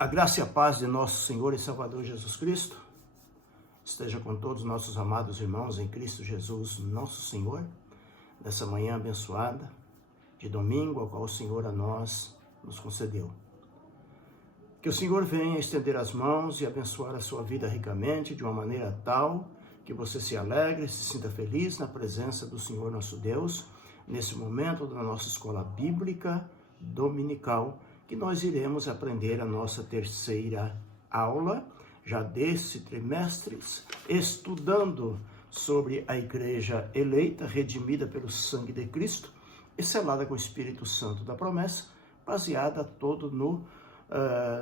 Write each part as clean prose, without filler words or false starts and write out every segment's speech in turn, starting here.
A graça e a paz de nosso Senhor e Salvador Jesus Cristo esteja com todos os nossos amados irmãos em Cristo Jesus, nosso Senhor, nessa manhã abençoada de domingo, ao qual o Senhor a nós nos concedeu. Que o Senhor venha estender as mãos e abençoar a sua vida ricamente, de uma maneira tal que você se alegre, se sinta feliz na presença do Senhor nosso Deus, nesse momento da nossa escola bíblica dominical, que nós iremos aprender a nossa terceira aula, já desse trimestre, estudando sobre a igreja eleita, redimida pelo sangue de Cristo e selada com o Espírito Santo da promessa, baseada todo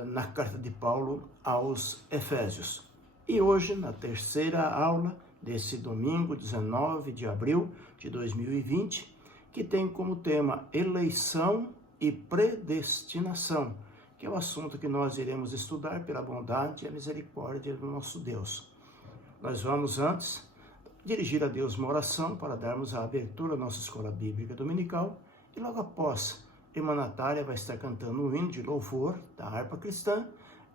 na carta de Paulo aos Efésios. E hoje, na terceira aula desse domingo, 19 de abril de 2020, que tem como tema eleição e predestinação, que é o assunto que nós iremos estudar pela bondade e a misericórdia do nosso Deus. Nós vamos antes dirigir a Deus uma oração para darmos a abertura à nossa escola bíblica dominical e logo após, a irmã Natália vai estar cantando um hino de louvor da harpa cristã,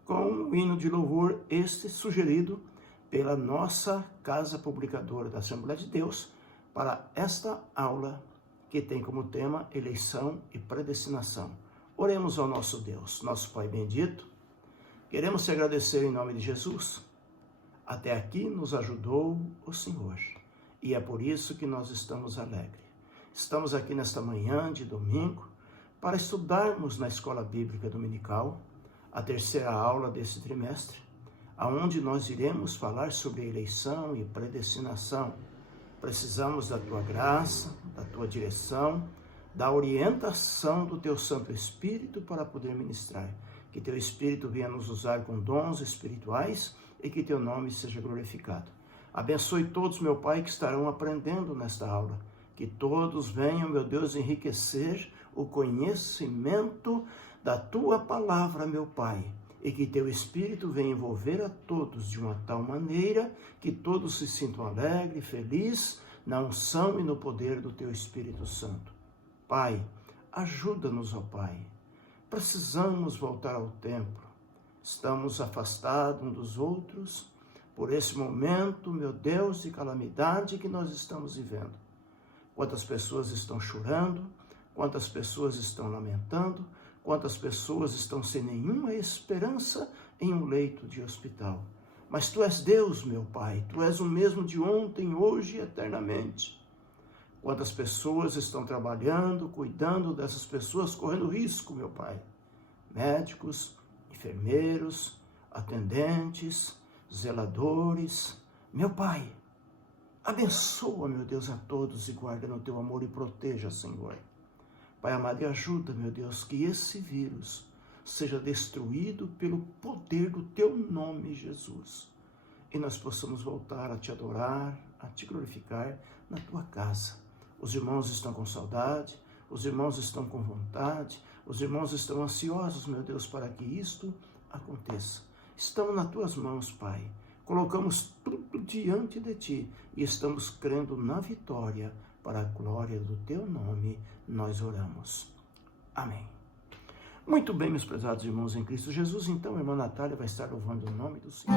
com um hino de louvor este sugerido pela nossa casa publicadora da Assembleia de Deus para esta aula que tem como tema eleição e predestinação. Oremos ao nosso Deus, nosso Pai bendito. Queremos te agradecer em nome de Jesus. Até aqui nos ajudou o Senhor e é por isso que nós estamos alegres. Estamos aqui nesta manhã de domingo para estudarmos na Escola Bíblica Dominical a terceira aula desse trimestre, aonde nós iremos falar sobre eleição e predestinação. Precisamos da tua graça, da tua direção, da orientação do teu Santo Espírito para poder ministrar. Que teu Espírito venha nos usar com dons espirituais e que teu nome seja glorificado. Abençoe todos, meu Pai, que estarão aprendendo nesta aula. Que todos venham, meu Deus, enriquecer o conhecimento da tua palavra, meu Pai. E que teu Espírito venha envolver a todos de uma tal maneira que todos se sintam alegres, felizes, na unção e no poder do teu Espírito Santo. Pai, ajuda-nos, ó Pai. Precisamos voltar ao templo. Estamos afastados uns dos outros por esse momento, meu Deus, de calamidade que nós estamos vivendo. Quantas pessoas estão chorando, quantas pessoas estão lamentando, quantas pessoas estão sem nenhuma esperança em um leito de hospital. Mas Tu és Deus, meu Pai. Tu és o mesmo de ontem, hoje e eternamente. Quantas pessoas estão trabalhando, cuidando dessas pessoas, correndo risco, meu Pai. Médicos, enfermeiros, atendentes, zeladores. Meu Pai, abençoa, meu Deus, a todos e guarda no Teu amor e proteja, Senhor. Pai amado, e ajuda, meu Deus, que esse vírus seja destruído pelo poder do Teu nome, Jesus. E nós possamos voltar a Te adorar, a Te glorificar na Tua casa. Os irmãos estão com saudade, os irmãos estão com vontade, os irmãos estão ansiosos, meu Deus, para que isto aconteça. Estamos nas Tuas mãos, Pai. Colocamos tudo diante de Ti e estamos crendo na vitória. Para a glória do Teu nome, nós oramos. Amém. Muito bem, meus prezados irmãos em Cristo Jesus. Então, a irmã Natália vai estar louvando o nome do Senhor.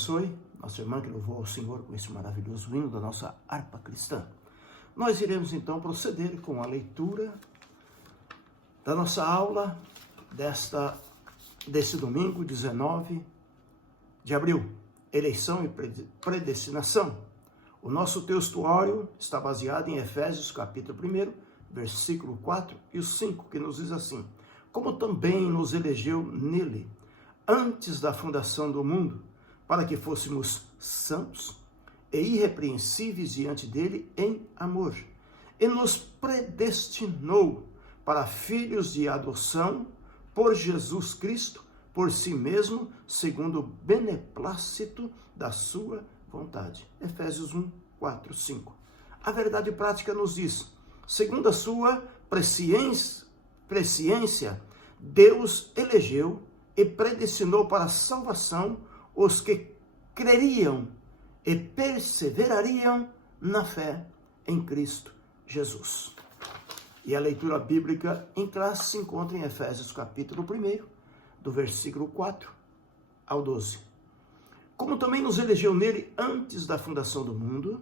abençoe. Nossa irmã que louvou ao Senhor com esse maravilhoso hino da nossa harpa cristã. Nós iremos então proceder com a leitura da nossa aula desse domingo, 19 de abril. Eleição e predestinação. O nosso textuário está baseado em Efésios capítulo 1, versículo 4 e o 5, que nos diz assim: como também nos elegeu nele, antes da fundação do mundo, para que fôssemos santos e irrepreensíveis diante dele em amor, e nos predestinou para filhos de adoção por Jesus Cristo, por si mesmo, segundo o beneplácito da sua vontade. Efésios 1, 4, 5. A verdade prática nos diz: segundo a sua presciência, Deus elegeu e predestinou para a salvação os que creriam e perseverariam na fé em Cristo Jesus. E a leitura bíblica em classe se encontra em Efésios capítulo 1, do versículo 4 ao 12. Como também nos elegeu nele antes da fundação do mundo,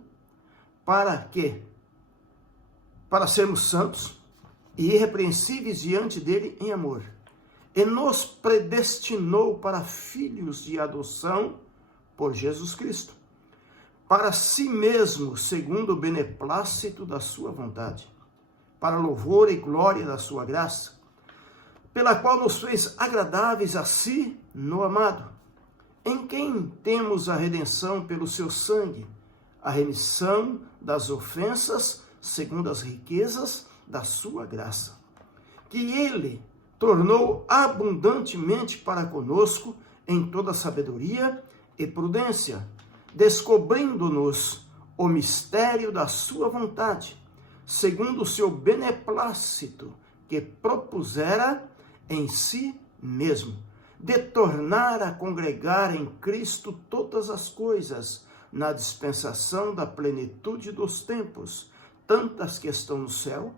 para sermos santos e irrepreensíveis diante dele em amor, e nos predestinou para filhos de adoção por Jesus Cristo, para si mesmo, segundo o beneplácito da sua vontade, para louvor e glória da sua graça, pela qual nos fez agradáveis a si no amado, em quem temos a redenção pelo seu sangue, a remissão das ofensas, segundo as riquezas da sua graça, que ele tornou abundantemente para conosco em toda sabedoria e prudência, descobrindo-nos o mistério da sua vontade, segundo o seu beneplácito, que propusera em si mesmo, de tornar a congregar em Cristo todas as coisas, na dispensação da plenitude dos tempos, tanto as que estão no céu,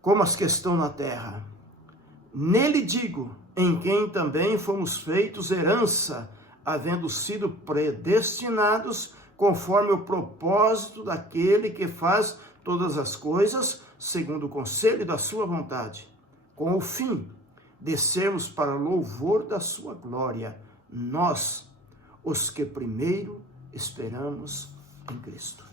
como as que estão na terra. Nele digo, em quem também fomos feitos herança, havendo sido predestinados, conforme o propósito daquele que faz todas as coisas, segundo o conselho da sua vontade, com o fim de sermos para louvor da sua glória, nós, os que primeiro esperamos em Cristo.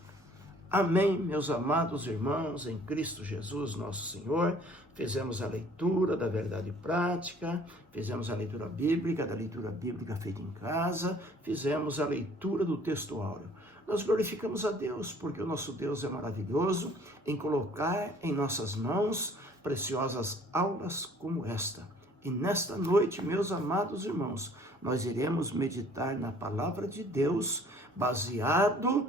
Amém, meus amados irmãos, em Cristo Jesus, nosso Senhor. Fizemos a leitura da verdade prática, fizemos a leitura bíblica, da leitura bíblica feita em casa, fizemos a leitura do textuário. Nós glorificamos a Deus, porque o nosso Deus é maravilhoso em colocar em nossas mãos preciosas aulas como esta. E nesta noite, meus amados irmãos, nós iremos meditar na palavra de Deus, baseado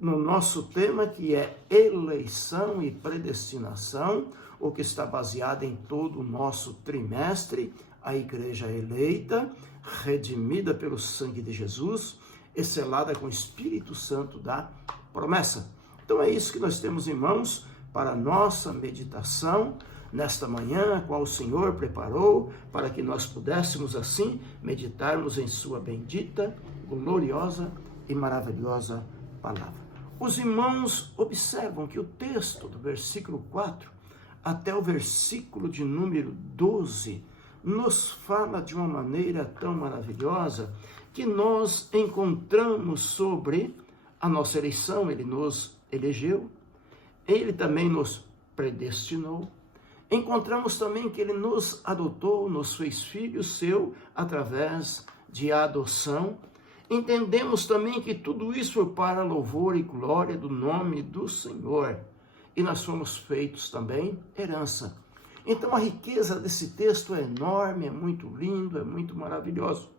no nosso tema, que é eleição e predestinação, o que está baseado em todo o nosso trimestre, a igreja eleita, redimida pelo sangue de Jesus e selada com o Espírito Santo da promessa. Então é isso que nós temos em mãos para a nossa meditação nesta manhã, a qual o Senhor preparou para que nós pudéssemos assim meditarmos em sua bendita, gloriosa e maravilhosa palavra. Os irmãos observam que o texto do versículo 4 até o versículo de número 12 nos fala de uma maneira tão maravilhosa que nós encontramos sobre a nossa eleição. Ele nos elegeu, ele também nos predestinou. Encontramos também que ele nos adotou, nos fez filho seu através de adoção. Entendemos também que tudo isso foi para louvor e glória do nome do Senhor. E nós fomos feitos também herança. Então a riqueza desse texto é enorme, é muito lindo, é muito maravilhoso.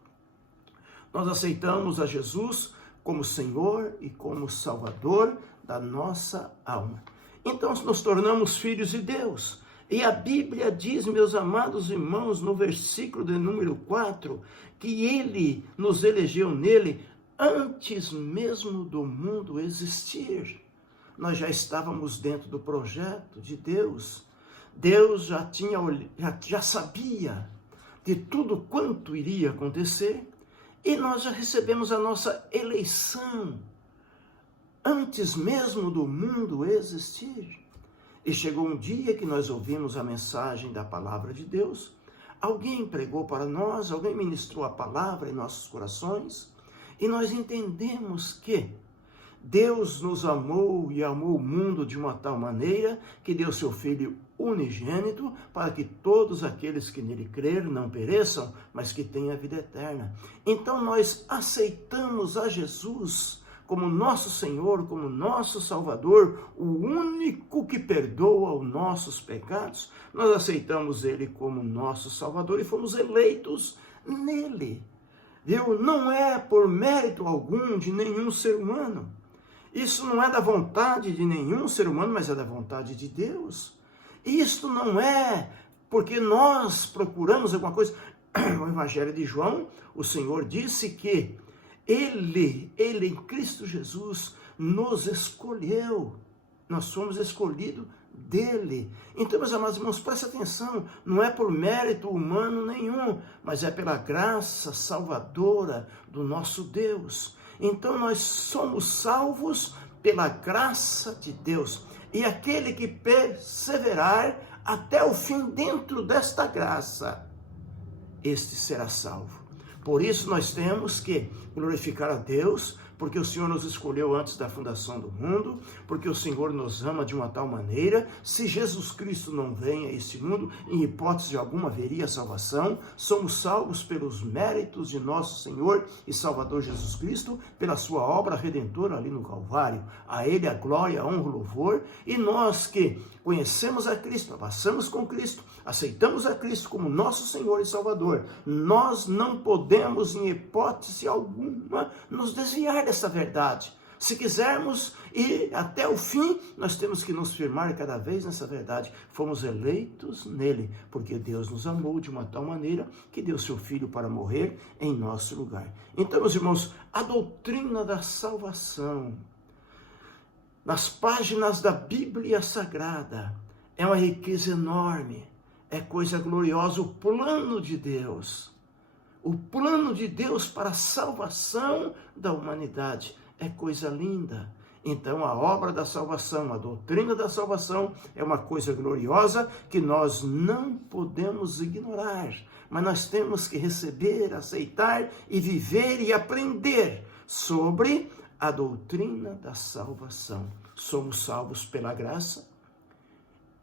Nós aceitamos a Jesus como Senhor e como Salvador da nossa alma. Então nos tornamos filhos de Deus. E a Bíblia diz, meus amados irmãos, no versículo de número 4, que ele nos elegeu nele antes mesmo do mundo existir. Nós já estávamos dentro do projeto de Deus. Deus já sabia de tudo quanto iria acontecer, E nós já recebemos a nossa eleição antes mesmo do mundo existir. E chegou um dia que nós ouvimos a mensagem da palavra de Deus. Alguém pregou para nós, alguém ministrou a palavra em nossos corações. E nós entendemos que Deus nos amou e amou o mundo de uma tal maneira que deu seu Filho unigênito para que todos aqueles que nele creram não pereçam, mas que tenham a vida eterna. Então nós aceitamos a Jesus como nosso Senhor, como nosso Salvador, o único que perdoa os nossos pecados. Nós aceitamos Ele como nosso Salvador e fomos eleitos nele. Não é por mérito algum de nenhum ser humano. Isso não é da vontade de nenhum ser humano, mas é da vontade de Deus. Isto não é porque nós procuramos alguma coisa. No Evangelho de João, o Senhor disse que Ele em Cristo Jesus nos escolheu. Nós somos escolhidos dele. Então, meus amados irmãos, preste atenção, não é por mérito humano nenhum, mas é pela graça salvadora do nosso Deus. Então, nós somos salvos pela graça de Deus. E aquele que perseverar até o fim dentro desta graça, este será salvo. Por isso nós temos que glorificar a Deus, porque o Senhor nos escolheu antes da fundação do mundo, porque o Senhor nos ama de uma tal maneira. Se Jesus Cristo não vem a este mundo, em hipótese alguma haveria salvação. Somos salvos pelos méritos de nosso Senhor e Salvador Jesus Cristo, pela sua obra redentora ali no Calvário. A Ele a glória, a honra, o louvor. E nós que conhecemos a Cristo, avançamos com Cristo, aceitamos a Cristo como nosso Senhor e Salvador, nós não podemos, em hipótese alguma, nos desviar dessa verdade. Se quisermos ir até o fim, nós temos que nos firmar cada vez nessa verdade. Fomos eleitos nele, porque Deus nos amou de uma tal maneira que deu seu Filho para morrer em nosso lugar. Então, meus irmãos, a doutrina da salvação, nas páginas da Bíblia Sagrada, é uma riqueza enorme, é coisa gloriosa, o plano de Deus. O plano de Deus para a salvação da humanidade é coisa linda. Então a obra da salvação, a doutrina da salvação é uma coisa gloriosa que nós não podemos ignorar. Mas nós temos que receber, aceitar e viver e aprender sobre a doutrina da salvação. Somos salvos pela graça,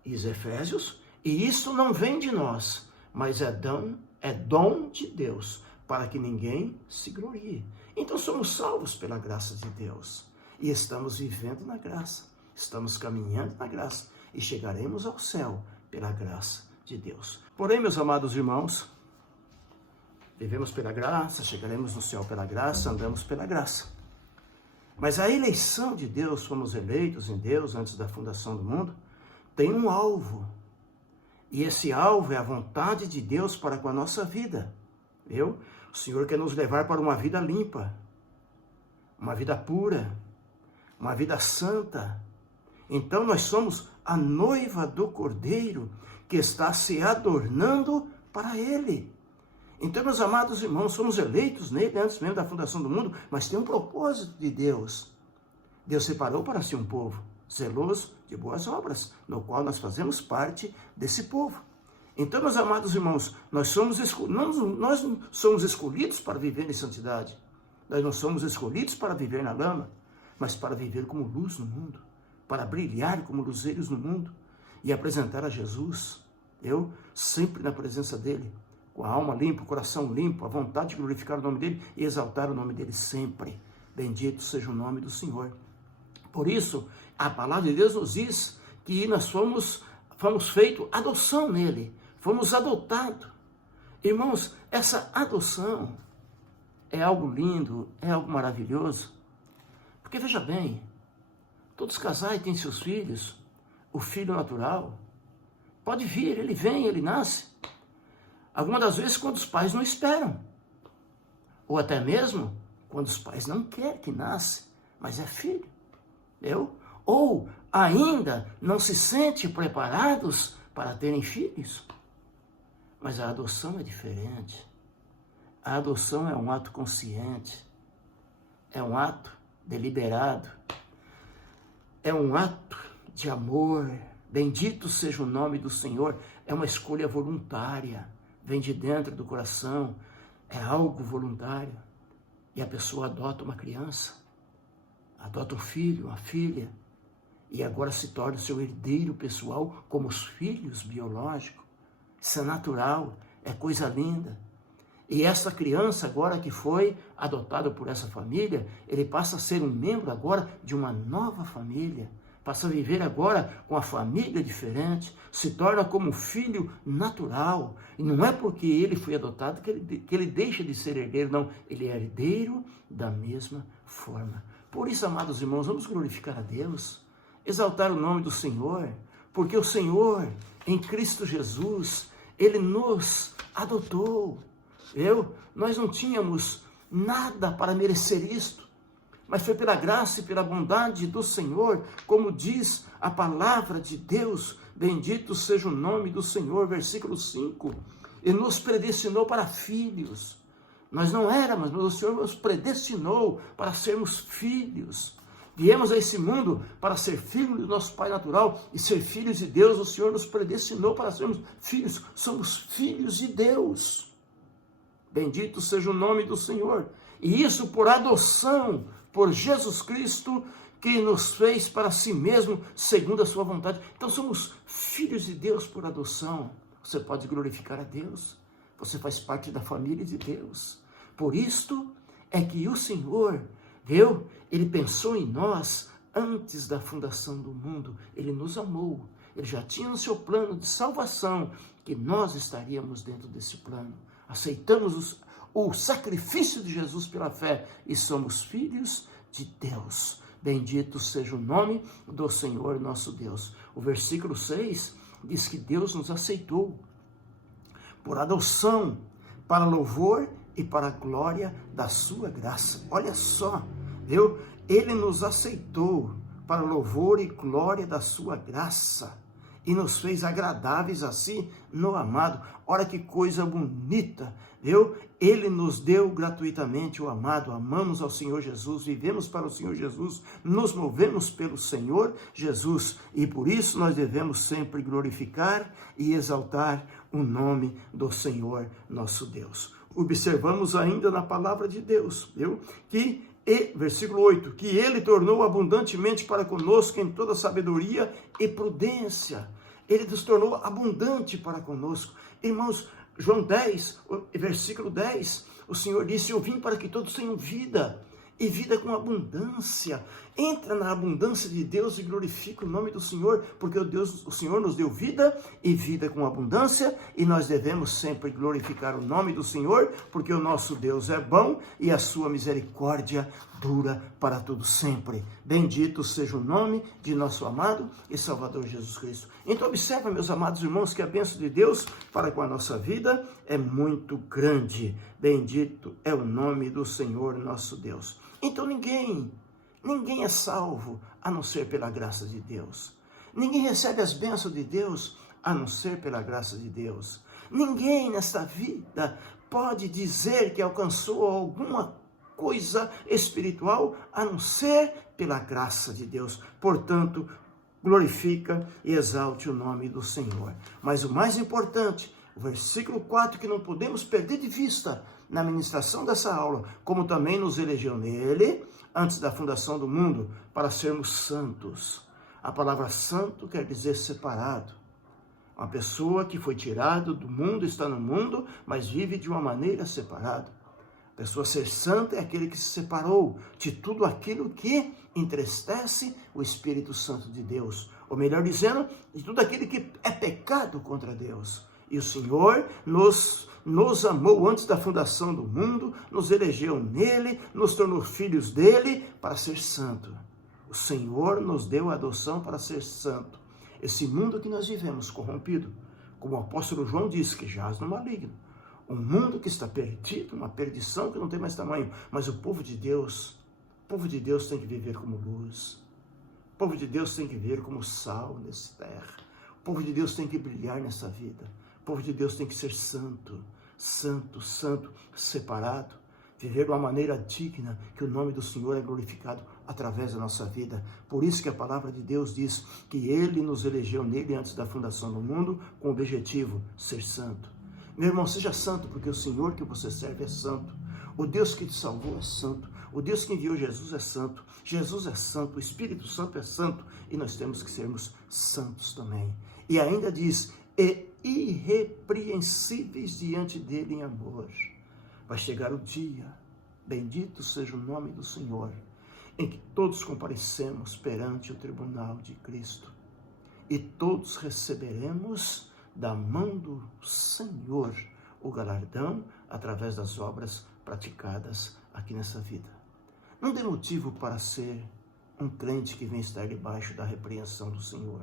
diz Efésios, e isso não vem de nós, mas é dom de Deus, para que ninguém se glorie. Então somos salvos pela graça de Deus, e estamos vivendo na graça, estamos caminhando na graça, e chegaremos ao céu pela graça de Deus. Porém, meus amados irmãos, vivemos pela graça, chegaremos no céu pela graça, andamos pela graça. Mas a eleição de Deus, fomos eleitos em Deus antes da fundação do mundo, tem um alvo. E esse alvo é a vontade de Deus para com a nossa vida. Viu? O Senhor quer nos levar para uma vida limpa, uma vida pura, uma vida santa. Então nós somos a noiva do Cordeiro que está se adornando para Ele. Então, meus amados irmãos, somos eleitos nele antes mesmo da fundação do mundo, mas tem um propósito de Deus. Deus separou para si um povo zeloso de boas obras, no qual nós fazemos parte desse povo. Então, meus amados irmãos, nós somos escolhidos para viver em santidade. Nós não somos escolhidos para viver na lama, mas para viver como luz no mundo, para brilhar como luzeiros no mundo e apresentar a Jesus, sempre na presença dele, com a alma limpa, o coração limpo, a vontade de glorificar o nome dele e exaltar o nome dele sempre. Bendito seja o nome do Senhor. Por isso, a palavra de Deus nos diz que nós fomos feitos adoção nele, fomos adotados. Irmãos, essa adoção é algo lindo, é algo maravilhoso. Porque veja bem, todos os casais têm seus filhos, o filho natural pode vir, ele vem, ele nasce. Algumas das vezes quando os pais não esperam. Ou até mesmo quando os pais não querem que nasça, mas é filho. Ou ainda não se sentem preparados para terem filhos. Mas a adoção é diferente. A adoção é um ato consciente, é um ato deliberado, é um ato de amor. Bendito seja o nome do Senhor. É uma escolha voluntária, vem de dentro do coração, é algo voluntário. E a pessoa adota uma criança, adota um filho, uma filha, e agora se torna o seu herdeiro pessoal como os filhos biológicos. Isso é natural, é coisa linda. E essa criança agora que foi adotada por essa família, ele passa a ser um membro agora de uma nova família, passa a viver agora com a família diferente, se torna como um filho natural. E não é porque ele foi adotado que ele deixa de ser herdeiro, não. Ele é herdeiro da mesma forma. Por isso, amados irmãos, vamos glorificar a Deus, exaltar o nome do Senhor, porque o Senhor, em Cristo Jesus, Ele nos adotou. Nós não tínhamos nada para merecer isto, mas foi pela graça e pela bondade do Senhor, como diz a palavra de Deus, bendito seja o nome do Senhor, versículo 5, e nos predestinou para filhos. Nós não éramos, mas o Senhor nos predestinou para sermos filhos. Viemos a esse mundo para ser filhos do nosso Pai natural e ser filhos de Deus. O Senhor nos predestinou para sermos filhos, somos filhos de Deus. Bendito seja o nome do Senhor. E isso por adoção, por Jesus Cristo, que nos fez para si mesmo, segundo a sua vontade. Então somos filhos de Deus por adoção. Você pode glorificar a Deus. Você faz parte da família de Deus. Por isto é que o Senhor, Ele pensou em nós antes da fundação do mundo. Ele nos amou. Ele já tinha no seu plano de salvação que nós estaríamos dentro desse plano. Aceitamos o sacrifício de Jesus pela fé e somos filhos de Deus. Bendito seja o nome do Senhor nosso Deus. O versículo 6 diz que Deus nos aceitou por adoção, para louvor e para a glória da sua graça. Olha só, Ele nos aceitou para louvor e glória da sua graça e nos fez agradáveis assim no amado. Olha que coisa bonita, Ele nos deu gratuitamente o amado. Amamos ao Senhor Jesus, vivemos para o Senhor Jesus, nos movemos pelo Senhor Jesus, e por isso nós devemos sempre glorificar e exaltar o nome do Senhor nosso Deus. Observamos ainda na palavra de Deus, versículo 8, que Ele tornou abundantemente para conosco em toda sabedoria e prudência. Ele nos tornou abundante para conosco. Irmãos, João 10, versículo 10, o Senhor disse: eu vim para que todos tenham vida, e vida com abundância. Entra na abundância de Deus e glorifica o nome do Senhor, porque o Senhor nos deu vida e vida com abundância, e nós devemos sempre glorificar o nome do Senhor, porque o nosso Deus é bom e a sua misericórdia dura para todo sempre. Bendito seja o nome de nosso amado e Salvador Jesus Cristo. Então observa, meus amados irmãos, que a bênção de Deus para com a nossa vida é muito grande. Bendito é o nome do Senhor nosso Deus. Então ninguém é salvo a não ser pela graça de Deus. Ninguém recebe as bênçãos de Deus a não ser pela graça de Deus. Ninguém nesta vida pode dizer que alcançou alguma coisa espiritual a não ser pela graça de Deus. Portanto, glorifica e exalte o nome do Senhor. Mas o mais importante, o versículo 4, que não podemos perder de vista na ministração dessa aula, como também nos elegeu nele, antes da fundação do mundo, para sermos santos. A palavra santo quer dizer separado. Uma pessoa que foi tirada do mundo, está no mundo, mas vive de uma maneira separada. A pessoa ser santa é aquele que se separou de tudo aquilo que entristece o Espírito Santo de Deus. Ou melhor dizendo, de tudo aquilo que é pecado contra Deus. E o Senhor nos amou antes da fundação do mundo, nos elegeu nele, nos tornou filhos dele para ser santo. O Senhor nos deu a adoção para ser santo. Esse mundo que nós vivemos corrompido, como o apóstolo João disse, que jaz no maligno. Um mundo que está perdido, uma perdição que não tem mais tamanho. Mas o povo de Deus tem que viver como luz. O povo de Deus tem que viver como sal nessa terra. O povo de Deus tem que brilhar nessa vida. O povo de Deus tem que ser santo. santo, santo, separado. Viver de uma maneira digna, que o nome do Senhor é glorificado através da nossa vida. Por isso que a palavra de Deus diz que Ele nos elegeu nele antes da fundação do mundo, com o objetivo, ser santo. Meu irmão, seja santo, porque o Senhor que você serve é santo. O Deus que te salvou é santo. O Deus que enviou Jesus é santo. Jesus é santo. O Espírito Santo é santo. E nós temos que sermos santos também. E ainda diz, e irrepreensíveis diante dele em amor. Vai chegar o dia, bendito seja o nome do Senhor, em que todos comparecemos perante o tribunal de Cristo. E todos receberemos da mão do Senhor o galardão através das obras praticadas aqui nessa vida. Não tem motivo para ser um crente que vem estar debaixo da repreensão do Senhor.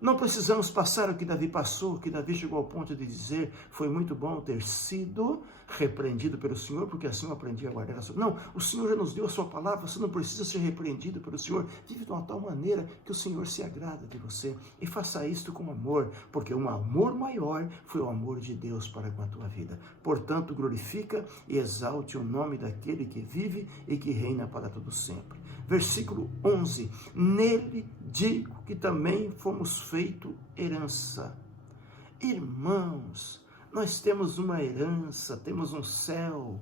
Não precisamos passar o que Davi passou, que Davi chegou ao ponto de dizer, foi muito bom ter sido repreendido pelo Senhor, porque assim eu aprendi a guardar a sua... Não, o Senhor já nos deu a sua palavra, você não precisa ser repreendido pelo Senhor. Vive de uma tal maneira que o Senhor se agrada de você. E faça isto com amor, porque um amor maior foi o amor de Deus para com a tua vida. Portanto, glorifica e exalte o nome daquele que vive e que reina para todo sempre. Versículo 11, nele digo que também fomos feito herança. Irmãos, nós temos uma herança, temos um céu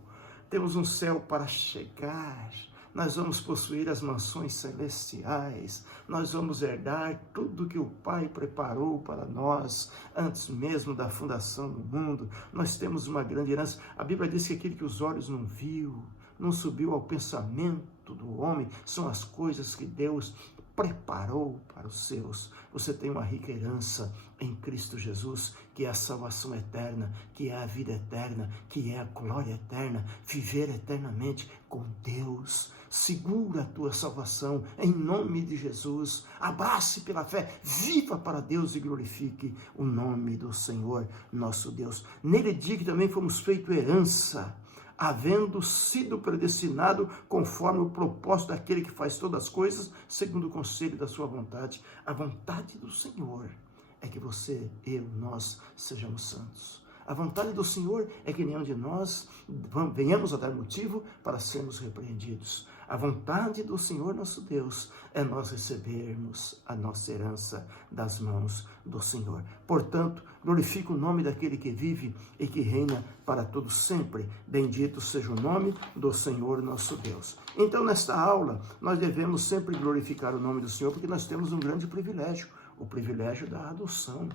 para chegar. Nós vamos possuir as mansões celestiais, nós vamos herdar tudo que o Pai preparou para nós, antes mesmo da fundação do mundo. Nós temos uma grande herança. A Bíblia diz que aquilo que os olhos não viu, não subiu ao pensamento do homem, são as coisas que Deus preparou para os seus. Você tem uma rica herança em Cristo Jesus, que é a salvação eterna, que é a vida eterna, que é a glória eterna, viver eternamente com Deus. Segura a tua salvação em nome de Jesus, abrace pela fé, viva para Deus e glorifique o nome do Senhor nosso Deus. Nele diz que também fomos feito herança, havendo sido predestinado conforme o propósito daquele que faz todas as coisas, segundo o conselho da sua vontade. A vontade do Senhor é que você, eu, nós sejamos santos. A vontade do Senhor é que nenhum de nós venhamos a dar motivo para sermos repreendidos. A vontade do Senhor nosso Deus é nós recebermos a nossa herança das mãos do Senhor. Portanto, glorifica o nome daquele que vive e que reina para todo sempre. Bendito seja o nome do Senhor nosso Deus. Então, nesta aula, nós devemos sempre glorificar o nome do Senhor, porque nós temos um grande privilégio, o privilégio da adoção.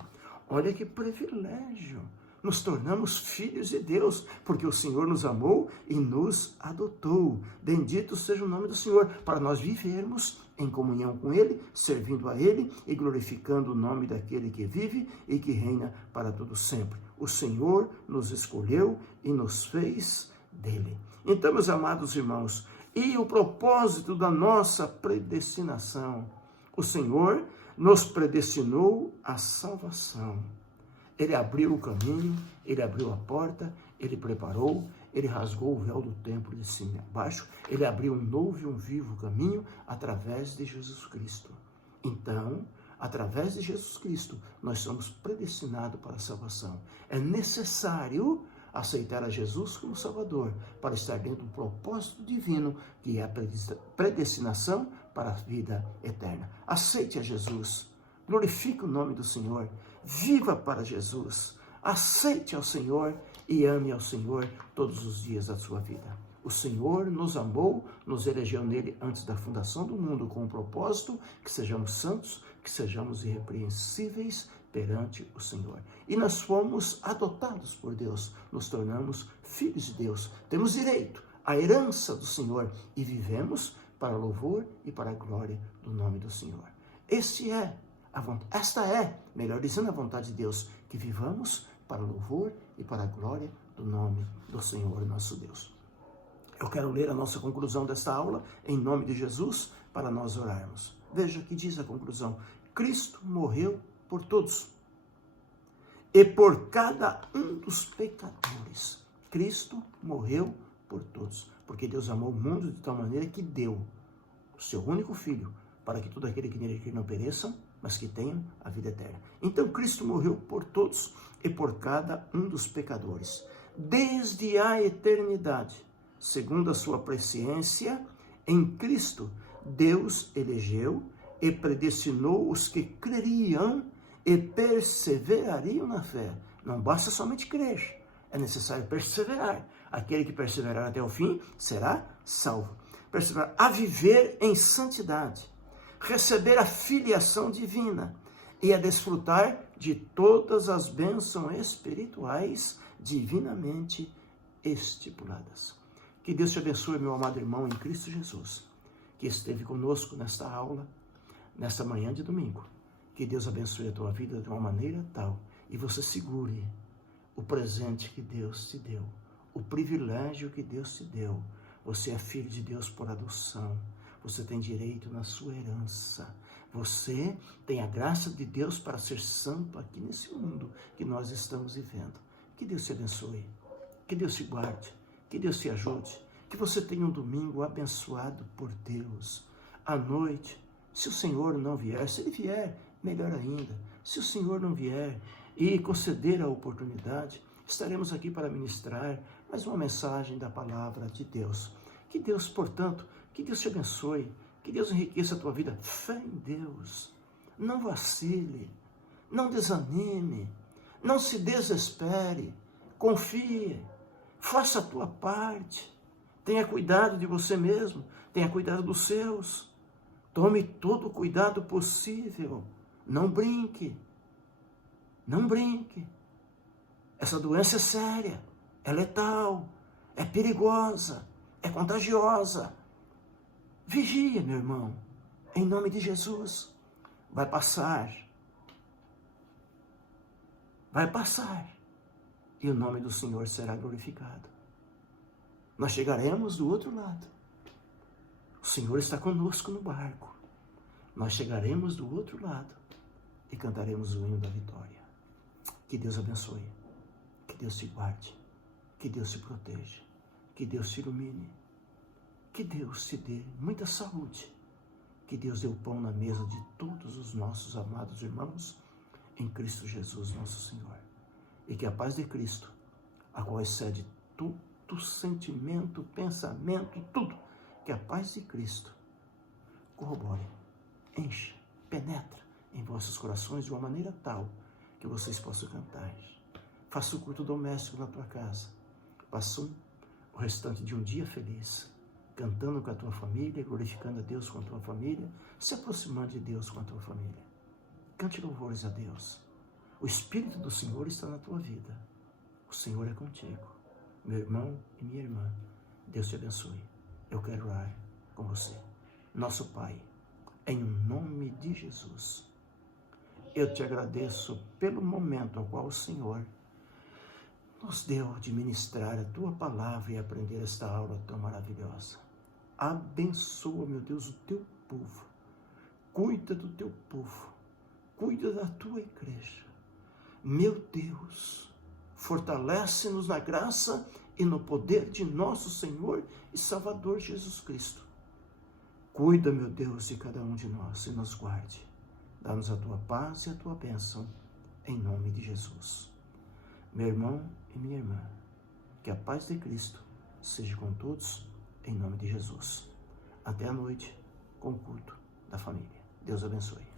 Olha que privilégio! Nos tornamos filhos de Deus, porque o Senhor nos amou e nos adotou. Bendito seja o nome do Senhor, para nós vivermos em comunhão com Ele, servindo a Ele e glorificando o nome daquele que vive e que reina para todo sempre. O Senhor nos escolheu e nos fez dele. Então, meus amados irmãos, e o propósito da nossa predestinação? O Senhor nos predestinou à salvação. Ele abriu o caminho, ele abriu a porta, ele preparou, ele rasgou o véu do templo de cima a baixo, ele abriu um novo e um vivo caminho através de Jesus Cristo. Então, através de Jesus Cristo, nós somos predestinados para a salvação. É necessário aceitar a Jesus como Salvador para estar dentro do propósito divino, que é a predestinação para a vida eterna. Aceite a Jesus, glorifique o nome do Senhor, viva para Jesus, aceite ao Senhor e ame ao Senhor todos os dias da sua vida. O Senhor nos amou, nos elegeu nele antes da fundação do mundo com o propósito que sejamos santos, que sejamos irrepreensíveis perante o Senhor. E nós fomos adotados por Deus, nos tornamos filhos de Deus, temos direito à herança do Senhor e vivemos para louvor e para a glória do nome do Senhor. Esta é, melhor dizendo, a vontade de Deus, que vivamos para louvor e para a glória do nome do Senhor nosso Deus. Eu quero ler a nossa conclusão desta aula, em nome de Jesus, para nós orarmos. Veja que diz a conclusão: Cristo morreu por todos e por cada um dos pecadores. Cristo morreu por todos, porque Deus amou o mundo de tal maneira que deu o seu único Filho, para que todo aquele que nele crê não pereçam, mas que tenham a vida eterna. Então Cristo morreu por todos e por cada um dos pecadores, desde a eternidade, segundo a sua presciência. Em Cristo, Deus elegeu e predestinou os que creriam e perseverariam na fé. Não basta somente crer, é necessário perseverar. Aquele que perseverar até o fim será salvo. Perseverar a viver em santidade, receber a filiação divina e a desfrutar de todas as bênçãos espirituais divinamente estipuladas. Que Deus te abençoe, meu amado irmão em Cristo Jesus, que esteve conosco nesta aula, nesta manhã de domingo. Que Deus abençoe a tua vida de uma maneira tal e você segure o presente que Deus te deu, o privilégio que Deus te deu. Você é filho de Deus por adoção. Você tem direito na sua herança. Você tem a graça de Deus para ser santo aqui nesse mundo que nós estamos vivendo. Que Deus te abençoe. Que Deus te guarde. Que Deus te ajude. Que você tenha um domingo abençoado por Deus. À noite, se o Senhor não vier, se Ele vier, melhor ainda. Se o Senhor não vier e conceder a oportunidade, estaremos aqui para ministrar mais uma mensagem da palavra de Deus. Que Deus, portanto, que Deus te abençoe, que Deus enriqueça a tua vida. Fé em Deus. Não vacile, não desanime, não se desespere, confie, faça a tua parte. Tenha cuidado de você mesmo, tenha cuidado dos seus. Tome todo o cuidado possível. Não brinque, não brinque. Essa doença é séria, é letal, é perigosa, é contagiosa. Vigia, meu irmão, em nome de Jesus. Vai passar. Vai passar. E o nome do Senhor será glorificado. Nós chegaremos do outro lado. O Senhor está conosco no barco. Nós chegaremos do outro lado e cantaremos o hino da vitória. Que Deus abençoe. Que Deus te guarde. Que Deus te proteja. Que Deus te ilumine. Que Deus te dê muita saúde. Que Deus dê o pão na mesa de todos os nossos amados irmãos em Cristo Jesus, nosso Senhor. E que a paz de Cristo, a qual excede todo sentimento, pensamento, tudo, que a paz de Cristo corrobore, encha, penetra em vossos corações de uma maneira tal que vocês possam cantar. Faça o culto doméstico na tua casa. Passa o restante de um dia feliz, cantando com a tua família, glorificando a Deus com a tua família, se aproximando de Deus com a tua família. Cante louvores a Deus. O Espírito do Senhor está na tua vida. O Senhor é contigo. Meu irmão e minha irmã, Deus te abençoe. Eu quero orar com você. Nosso Pai, em nome de Jesus, eu te agradeço pelo momento ao qual o Senhor nos deu de ministrar a tua palavra e aprender esta aula tão maravilhosa. Abençoa, meu Deus, o teu povo. Cuida do teu povo. Cuida da tua igreja. Meu Deus, fortalece-nos na graça e no poder de nosso Senhor e Salvador Jesus Cristo. Cuida, meu Deus, de cada um de nós e nos guarde. Dá-nos a tua paz e a tua bênção, em nome de Jesus. Meu irmão e minha irmã, que a paz de Cristo seja com todos, em nome de Jesus. Até a noite, com o culto da família. Deus abençoe.